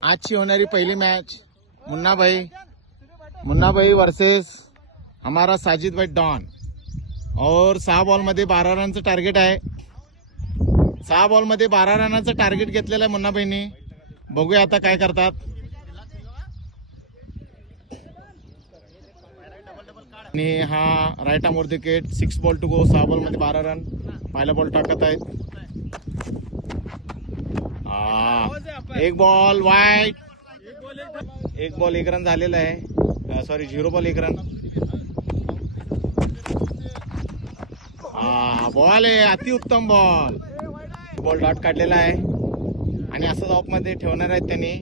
आजची होणारी पहिली मैच मुन्ना भाई वर्सेस हमारा साजिद भाई डॉन और 6 बॉल मध्ये 12 रनचं टार्गेट आहे। 6 बॉल मध्ये 12 रनाचं टार्गेट घेतलेलं आहे मुन्ना भाईनी। बघूया आता काय करतात। आणि हा right arm wicket 6 ball to go 6 ball मध्ये 12 रन पहिला बॉल टाकत आहेत। एक बॉल वाईट, एक बॉल 1 रन झालेला आहे। Sorry 0 ball 1 run. बॉल आहे अतिउत्तम बॉल, बॉल डॉट काढलेला आहे आणि असंच ऑफ मध्ये ठेवणार आहेत त्यांनी।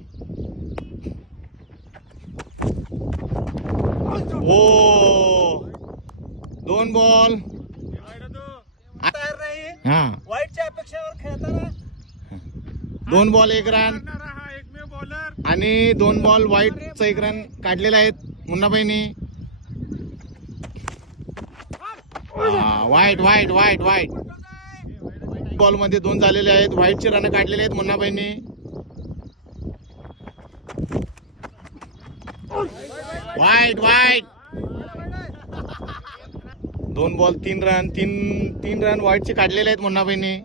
ओ 2 बॉल हा वाईटच्या अपेक्षेवर खेळताना 2 बॉल 1 रन आणि 2 बॉल वाईटचा 1 रन काढलेला आहेत मुन्नाबाईंनी। वाईट वाईट वाईट वाईट बॉल मध्ये 2 झालेले आहेत। वाईटचे रन काढलेले आहेत मुन्नाबाईंनी। वाईट वाईट 2 बॉल 3 रन, 3 रन वाईटचे काढलेले आहेत मुन्नाबाईंनी।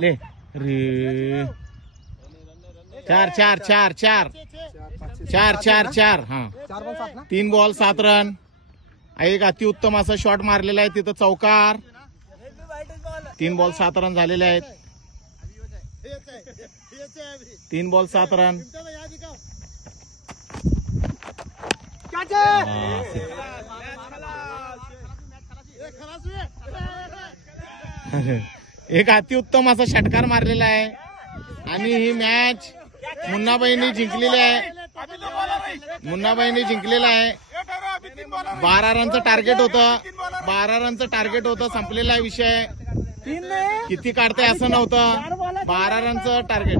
ले रे 4 4 4 4 4 4 4 हा 3 बॉल 7 रन। एक अतिउत्तम असा शॉट मारलेला आहे तिथं चौकार। 3 बॉल 7 रन झालेले आहेत। 3 बॉल 7 रन। एक अतिउत्तम असा षटकार मारलेला आहे आणि ही मॅच मुन्नाबाईंनी जिंकलेली आहे। मुन्नाबाईंनी जिंकलेला आहे। 12 रनचं टार्गेट होतं, 12 रनचं टार्गेट होतं, संपलेला आहे विषय। किती काढते असं नव्हतं, 12 रनचं टार्गेट।